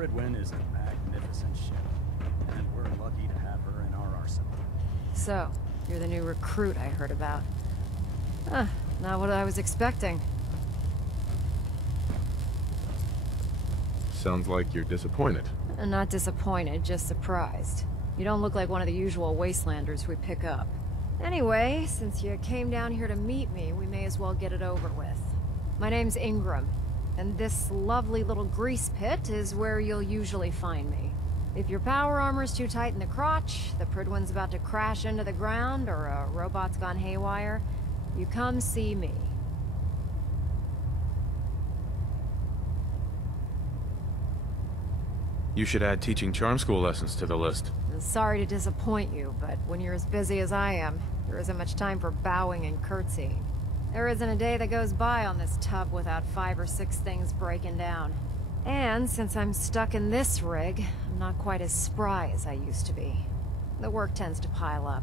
Pridwin is a magnificent ship, and we're lucky to have her in our arsenal. So, you're the new recruit I heard about. Huh, not what I was expecting. Sounds like you're disappointed. Not disappointed, just surprised. You don't look like one of the usual wastelanders we pick up. Anyway, since you came down here to meet me, we may as well get it over with. My name's Ingram, and this lovely little grease pit is where you'll usually find me. If your power armor's too tight in the crotch, the Pridwin's about to crash into the ground, or a robot's gone haywire, you come see me. You should add teaching charm school lessons to the list. Sorry to disappoint you, but when you're as busy as I am, there isn't much time for bowing and curtsying. There isn't a day that goes by on this tub without 5 or 6 things breaking down. And since I'm stuck in this rig, I'm not quite as spry as I used to be. The work tends to pile up.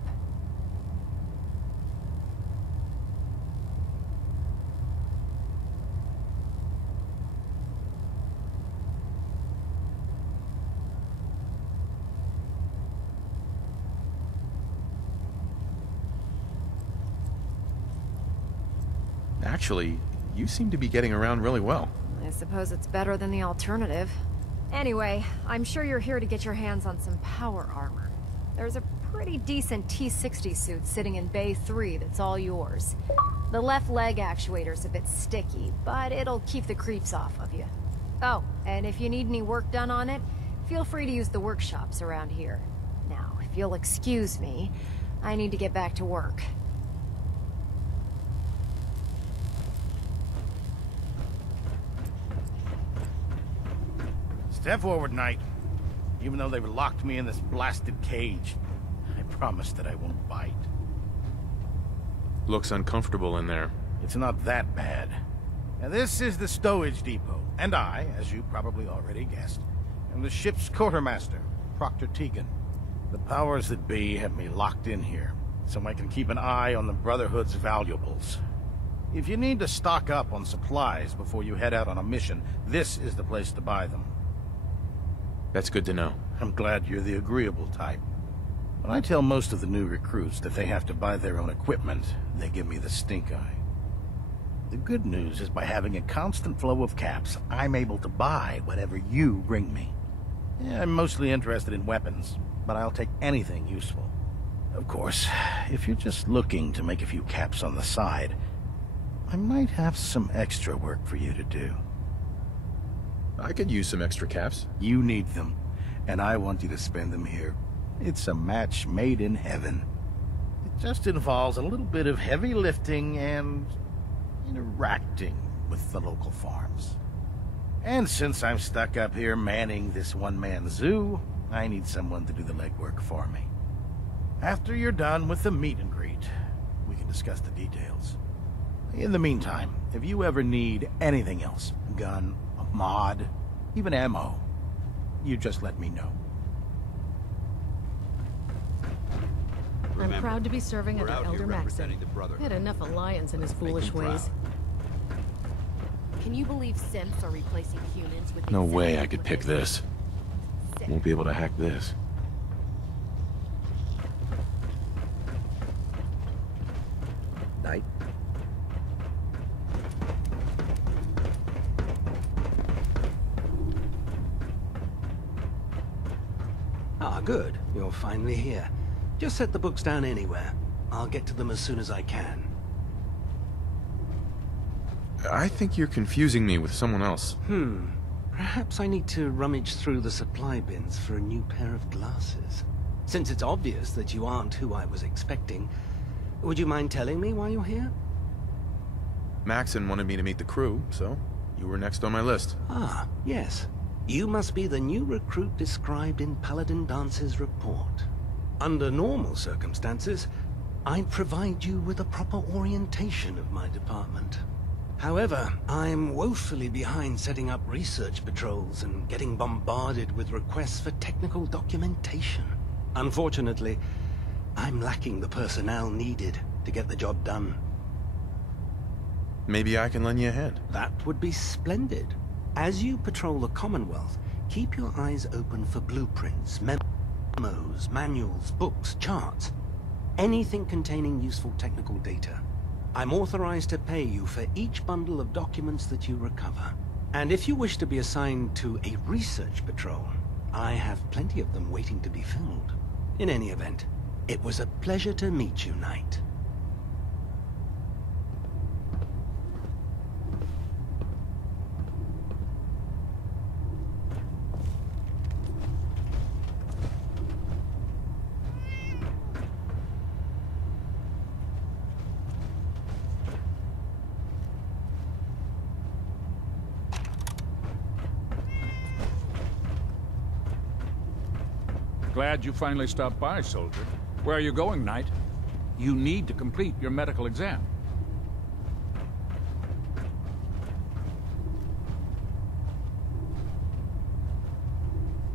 Actually, you seem to be getting around really well. I suppose it's better than the alternative. Anyway, I'm sure you're here to get your hands on some power armor. There's a pretty decent T-60 suit sitting in Bay 3 that's all yours. The left leg actuator's a bit sticky, but it'll keep the creeps off of you. Oh, and if you need any work done on it, feel free to use the workshops around here. Now, if you'll excuse me, I need to get back to work. Step forward, Knight. Even though they've locked me in this blasted cage, I promise that I won't bite. Looks uncomfortable in there. It's not that bad. Now, this is the stowage depot, and I, as you probably already guessed, am the ship's quartermaster, Proctor Tegan. The powers that be have me locked in here, so I can keep an eye on the Brotherhood's valuables. If you need to stock up on supplies before you head out on a mission, this is the place to buy them. That's good to know. I'm glad you're the agreeable type. When I tell most of the new recruits that they have to buy their own equipment, they give me the stink eye. The good news is by having a constant flow of caps, I'm able to buy whatever you bring me. Yeah, I'm mostly interested in weapons, but I'll take anything useful. Of course, if you're just looking to make a few caps on the side, I might have some extra work for you to do. I could use some extra caps. You need them, and I want you to spend them here. It's a match made in heaven. It just involves a little bit of heavy lifting and interacting with the local farms. And since I'm stuck up here manning this one-man zoo, I need someone to do the legwork for me. After you're done with the meet and greet, we can discuss the details. In the meantime, if you ever need anything else, a gun, a mod, even ammo, you just let me know. I'm proud to be serving under Elder Maxon. I had enough alliance in his foolish ways. Can you believe synths are replacing humans with... No way I could pick this. Won't be able to hack this. Knight? Ah, good. You're finally here. Just set the books down anywhere. I'll get to them as soon as I can. I think you're confusing me with someone else. Perhaps I need to rummage through the supply bins for a new pair of glasses. Since it's obvious that you aren't who I was expecting, would you mind telling me why you're here? Maxon wanted me to meet the crew, so you were next on my list. Ah, yes. You must be the new recruit described in Paladin Dance's report. Under normal circumstances, I'd provide you with a proper orientation of my department. However, I'm woefully behind setting up research patrols and getting bombarded with requests for technical documentation. Unfortunately, I'm lacking the personnel needed to get the job done. Maybe I can lend you a hand. That would be splendid. As you patrol the Commonwealth, Keep your eyes open for blueprints, memos, manuals, books, charts. Anything containing useful technical data. I'm authorized to pay you for each bundle of documents that you recover. And if you wish to be assigned to a research patrol, I have plenty of them waiting to be filled. In any event, it was a pleasure to meet you, Knight. Glad you finally stopped by, soldier. Where are you going, Knight? You need to complete your medical exam.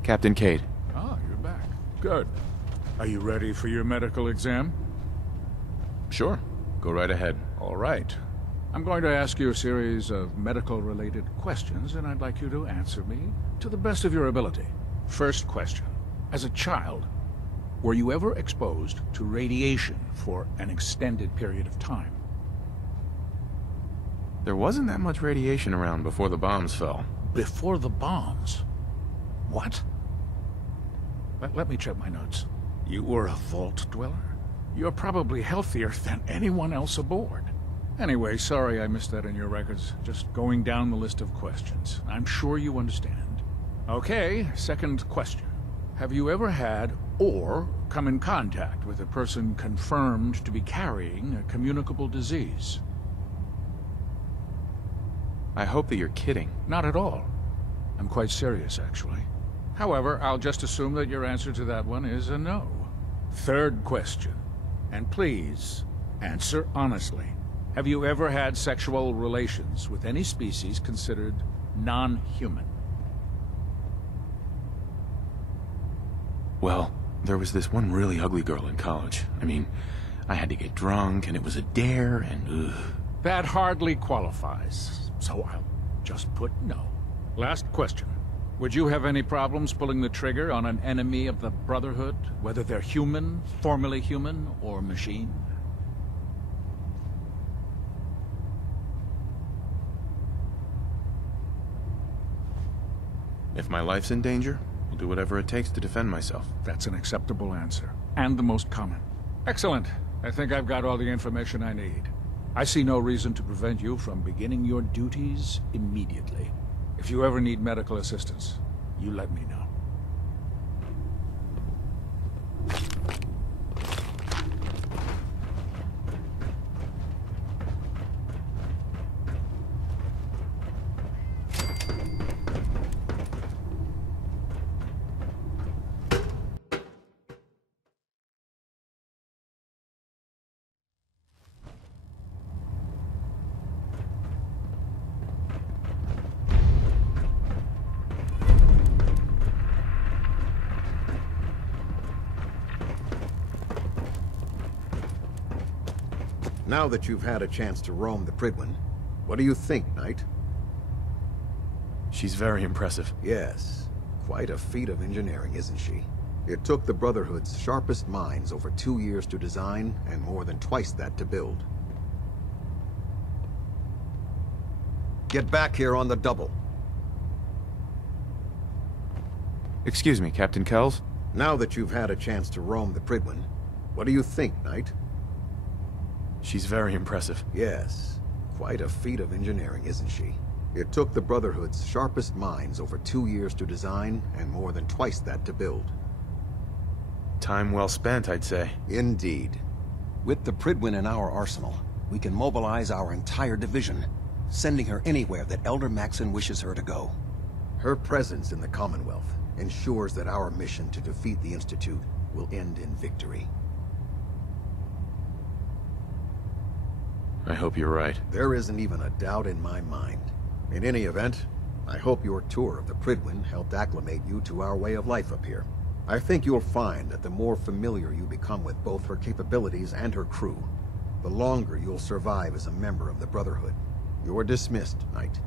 Captain Cade. Ah, you're back. Good. Are you ready for your medical exam? Sure. Go right ahead. All right. I'm going to ask you a series of medical-related questions, and I'd like you to answer me to the best of your ability. First question. As a child, were you ever exposed to radiation for an extended period of time? There wasn't that much radiation around before the bombs fell. Before the bombs? What? Let me check my notes. You were a vault dweller? You're probably healthier than anyone else aboard. Anyway, sorry I missed that in your records. Just going down the list of questions. I'm sure you understand. Okay, second question. Have you ever had or come in contact with a person confirmed to be carrying a communicable disease? I hope that you're kidding. Not at all. I'm quite serious, actually. However, I'll just assume that your answer to that one is a no. Third question. And please, answer honestly. Have you ever had sexual relations with any species considered non-human? Well, there was this one really ugly girl in college. I mean, I had to get drunk, and it was a dare, and ugh. That hardly qualifies, so I'll just put no. Last question. Would you have any problems pulling the trigger on an enemy of the Brotherhood, whether they're human, formerly human, or machine? If my life's in danger, I'll do whatever it takes to defend myself. That's an acceptable answer, and the most common. Excellent. I think I've got all the information I need. I see no reason to prevent you from beginning your duties immediately. If you ever need medical assistance, you let me know. Now that you've had a chance to roam the Prydwen, what do you think, Knight? She's very impressive. Yes. Quite a feat of engineering, isn't she? It took the Brotherhood's sharpest minds over 2 years to design, and more than twice that to build. Get back here on the double. Excuse me, Captain Kells? Now that you've had a chance to roam the Prydwen, what do you think, Knight? She's very impressive. Yes. Quite a feat of engineering, isn't she? It took the Brotherhood's sharpest minds over 2 years to design, and more than twice that to build. Time well spent, I'd say. Indeed. With the Prydwen in our arsenal, we can mobilize our entire division, sending her anywhere that Elder Maxon wishes her to go. Her presence in the Commonwealth ensures that our mission to defeat the Institute will end in victory. I hope you're right. There isn't even a doubt in my mind. In any event, I hope your tour of the Prydwen helped acclimate you to our way of life up here. I think you'll find that the more familiar you become with both her capabilities and her crew, the longer you'll survive as a member of the Brotherhood. You're dismissed, Knight.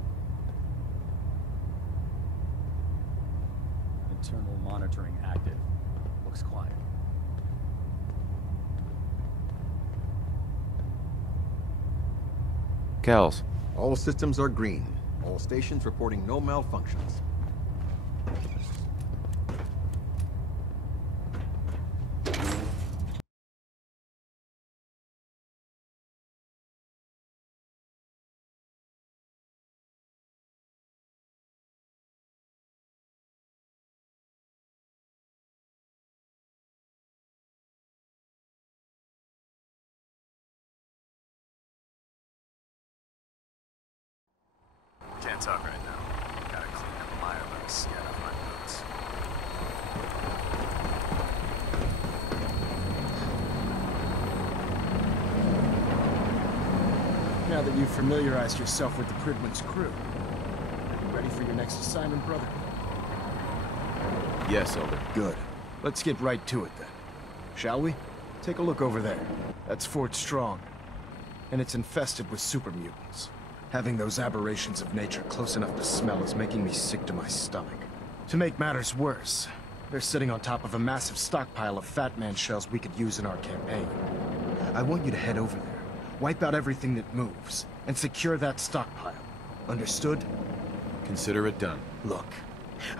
Internal monitoring active. Looks quiet. Kells. All systems are green. All stations reporting no malfunctions. Can't talk right now. Gotta clean up my little skin off my boots. Now that you've familiarized yourself with the Pridwin's crew, are you ready for your next assignment, brother? Yes, Elder. Good. Let's get right to it then. Shall we? Take a look over there. That's Fort Strong. And it's infested with super mutants. Having those aberrations of nature close enough to smell is making me sick to my stomach. To make matters worse, they're sitting on top of a massive stockpile of Fat Man shells we could use in our campaign. I want you to head over there, wipe out everything that moves, and secure that stockpile. Understood? Consider it done. Look,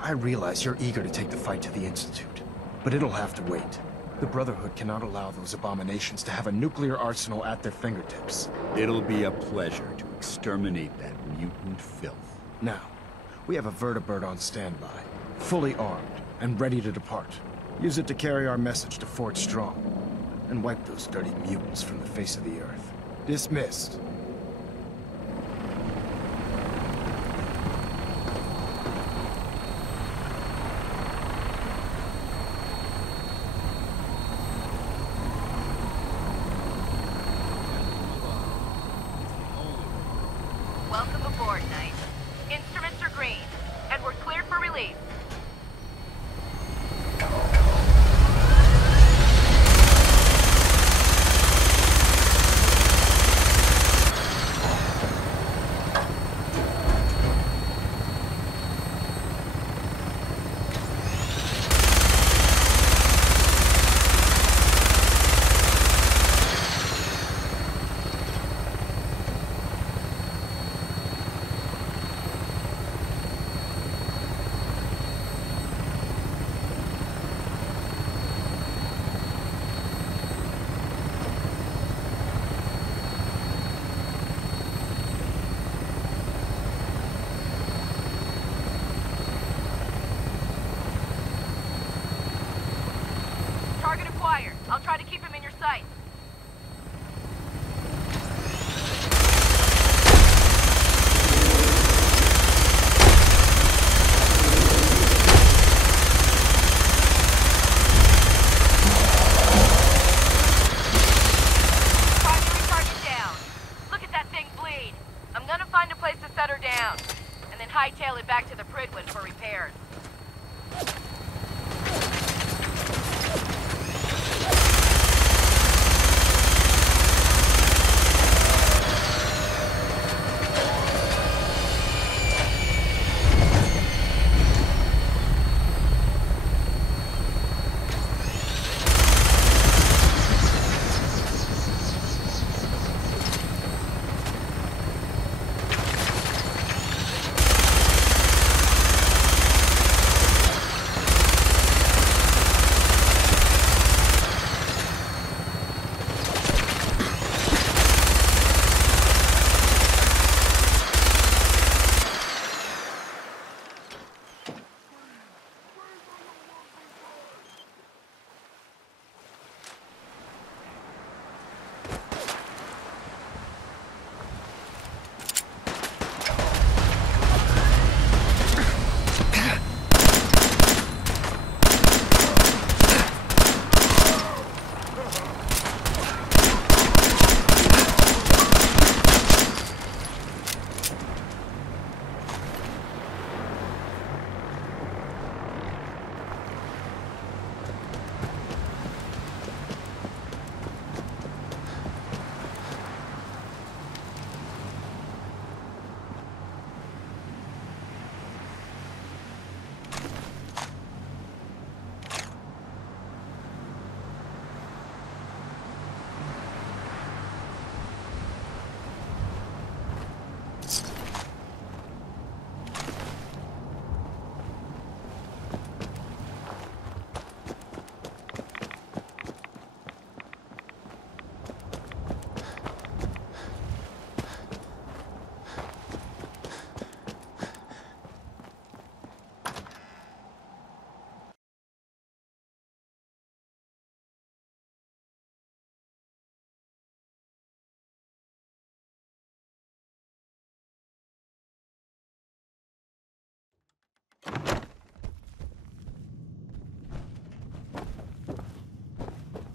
I realize you're eager to take the fight to the Institute, but it'll have to wait. The Brotherhood cannot allow those abominations to have a nuclear arsenal at their fingertips. It'll be a pleasure to exterminate that mutant filth. Now, we have a vertibird on standby, fully armed and ready to depart. Use it to carry our message to Fort Strong, and wipe those dirty mutants from the face of the earth. Dismissed. Welcome aboard, Knight. Instruments are green, and we're cleared for release. Target acquired. I'll try to keep him in your sights. Primary target down. Look at that thing bleed. I'm gonna find a place to set her down, and then hightail it back to the Pridwin for repairs.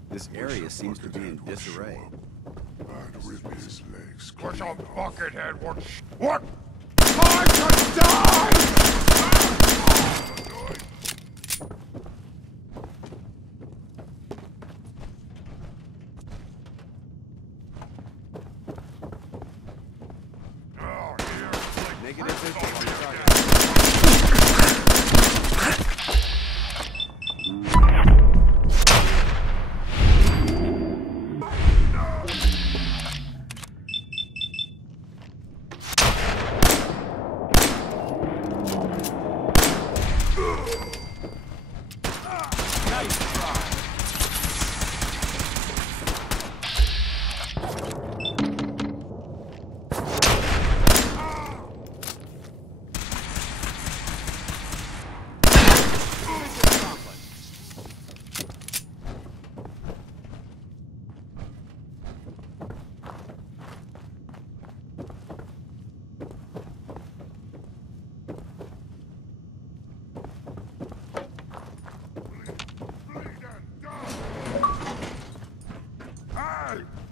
This area seems to be in disarray. I'd rip his legs. Cause a buckethead would... What? I could die!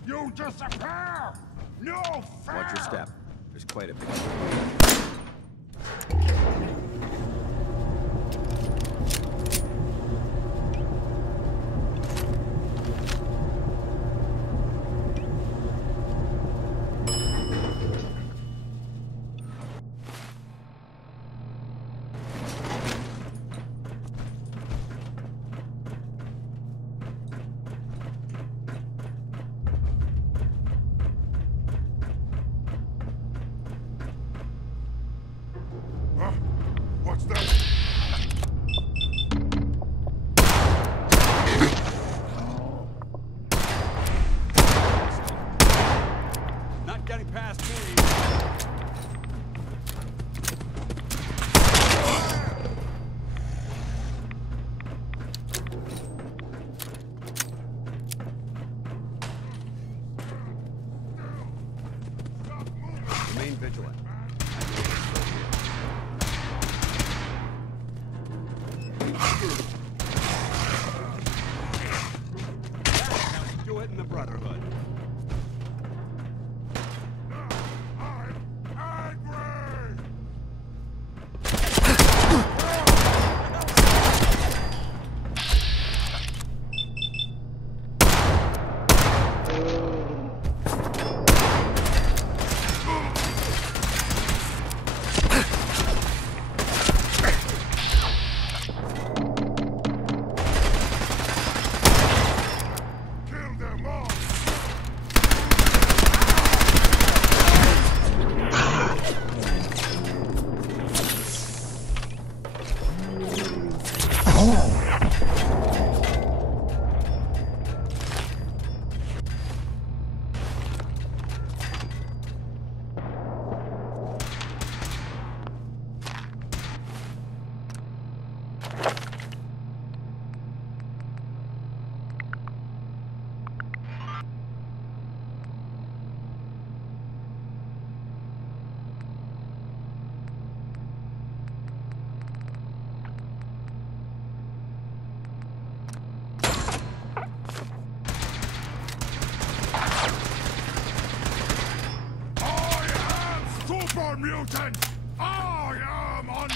You disappear! No fair! Watch your step. There's quite a bit. What's that? Not getting past me. Remain vigilant. Do it in the Brotherhood. Super mutant! I am on...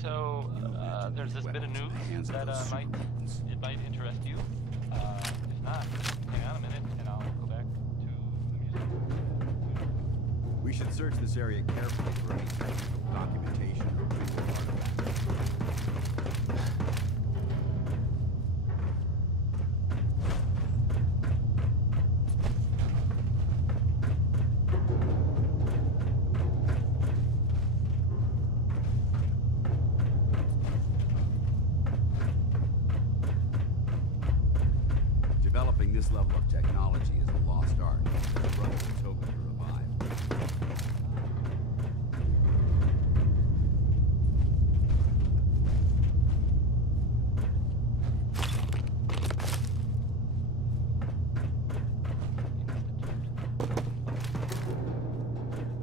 So, there's this bit of news that it might interest you. If not, hang on a minute and I'll go back to the music. We should search this area carefully for any technical documentation or critical artifacts. Developing this level of technology is a lost art. The brothers is hoping to revive.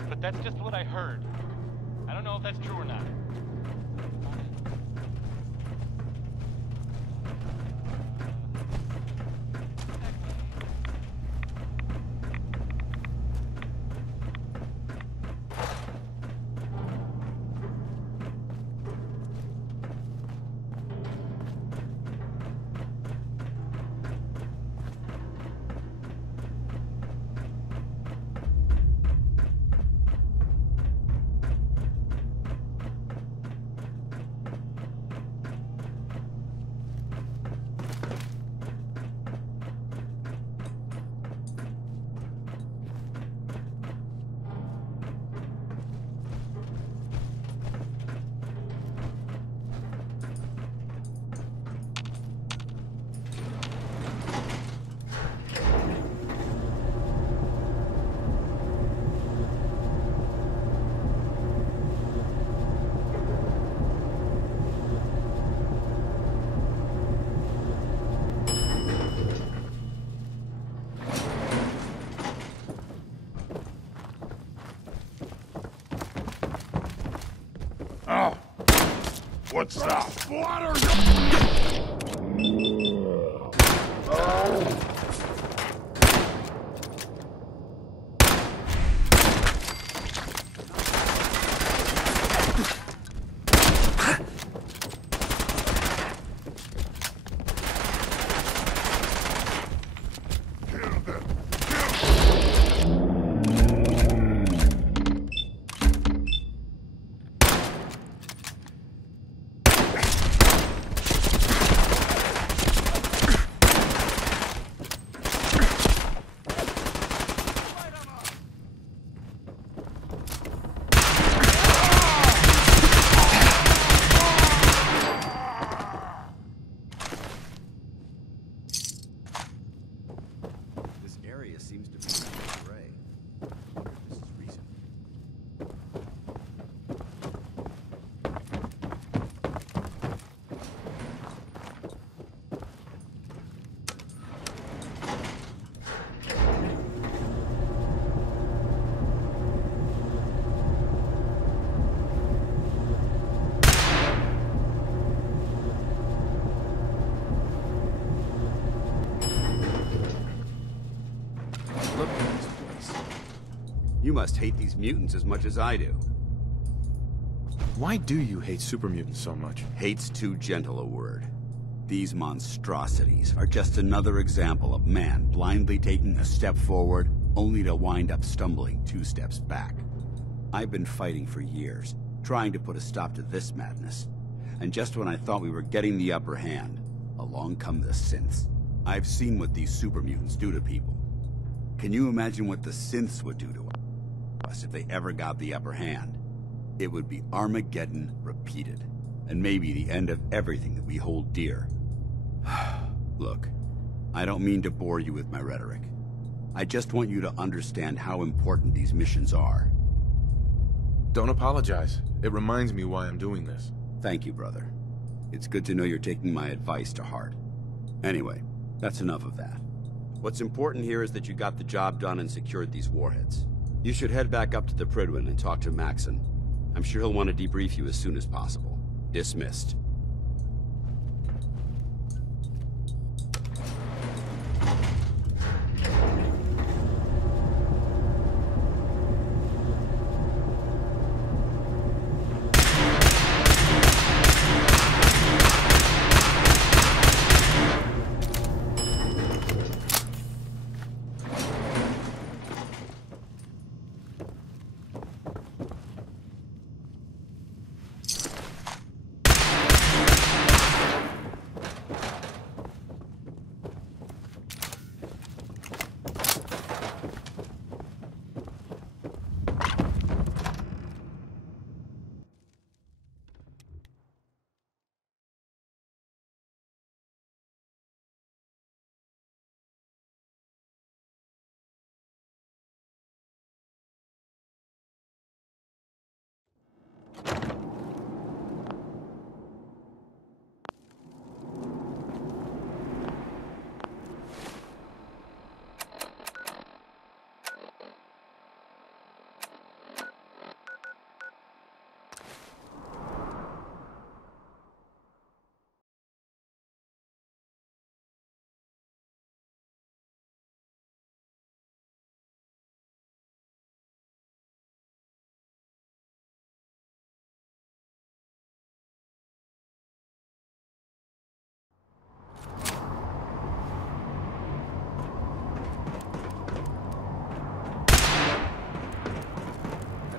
But that's just what I heard. I don't know if that's true or not. Oh! What's that? Splatter! Oh! Seems to be an array. I wonder if this is recent. Look at this place. You must hate these mutants as much as I do. Why do you hate super mutants so much? Hate's too gentle a word. These monstrosities are just another example of man blindly taking a step forward, only to wind up stumbling 2 steps back. I've been fighting for years, trying to put a stop to this madness. And just when I thought we were getting the upper hand, along come the synths. I've seen what these super mutants do to people. Can you imagine what the synths would do to us if they ever got the upper hand? It would be Armageddon repeated, and maybe the end of everything that we hold dear. Look, I don't mean to bore you with my rhetoric. I just want you to understand how important these missions are. Don't apologize. It reminds me why I'm doing this. Thank you, brother. It's good to know you're taking my advice to heart. Anyway, that's enough of that. What's important here is that you got the job done and secured these warheads. You should head back up to the Prydwen and talk to Maxon. I'm sure he'll want to debrief you as soon as possible. Dismissed.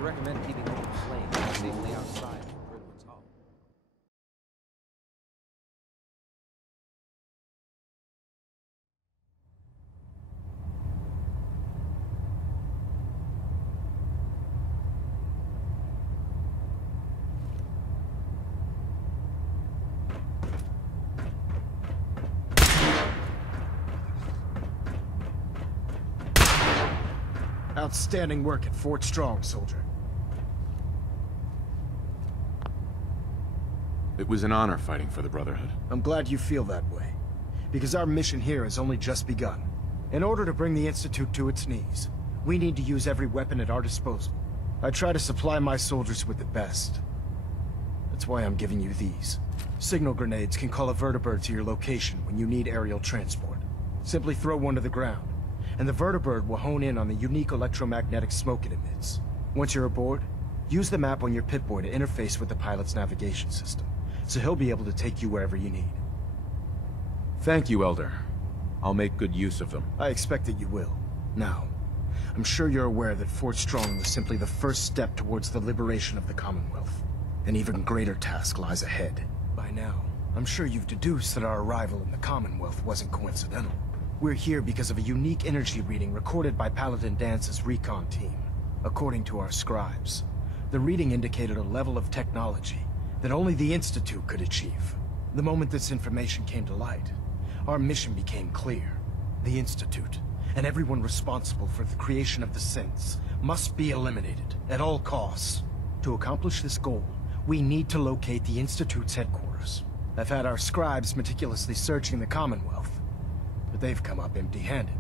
recommend keeping open flame safely outside of Pridwin's Hall. Outstanding work at Fort Strong, soldier. It was an honor fighting for the Brotherhood. I'm glad you feel that way, because our mission here has only just begun. In order to bring the Institute to its knees, we need to use every weapon at our disposal. I try to supply my soldiers with the best. That's why I'm giving you these. Signal grenades can call a vertibird to your location when you need aerial transport. Simply throw one to the ground, and the vertibird will hone in on the unique electromagnetic smoke it emits. Once you're aboard, use the map on your Pip-Boy to interface with the pilot's navigation system, so he'll be able to take you wherever you need. Thank you, Elder. I'll make good use of them. I expect that you will. Now, I'm sure you're aware that Fort Strong was simply the first step towards the liberation of the Commonwealth. An even greater task lies ahead. By now, I'm sure you've deduced that our arrival in the Commonwealth wasn't coincidental. We're here because of a unique energy reading recorded by Paladin Dance's recon team. According to our scribes, the reading indicated a level of technology that only the Institute could achieve. The moment this information came to light, our mission became clear. The Institute, and everyone responsible for the creation of the synths, must be eliminated at all costs. To accomplish this goal, we need to locate the Institute's headquarters. I've had our scribes meticulously searching the Commonwealth, but they've come up empty-handed.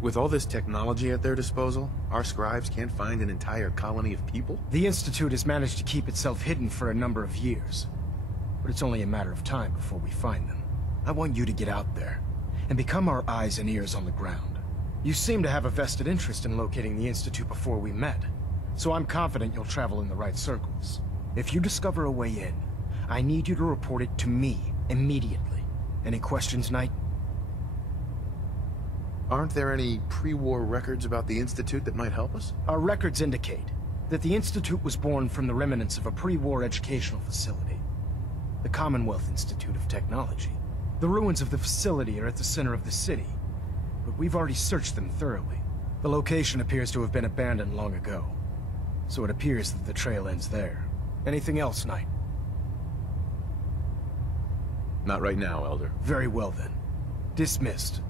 With all this technology at their disposal, our scribes can't find an entire colony of people? The Institute has managed to keep itself hidden for a number of years, but it's only a matter of time before we find them. I want you to get out there and become our eyes and ears on the ground. You seem to have a vested interest in locating the Institute before we met, so I'm confident you'll travel in the right circles. If you discover a way in, I need you to report it to me immediately. Any questions, Knight? Aren't there any pre-war records about the Institute that might help us? Our records indicate that the Institute was born from the remnants of a pre-war educational facility, the Commonwealth Institute of Technology. The ruins of the facility are at the center of the city, but we've already searched them thoroughly. The location appears to have been abandoned long ago, so it appears that the trail ends there. Anything else, Knight? Not right now, Elder. Very well then. Dismissed.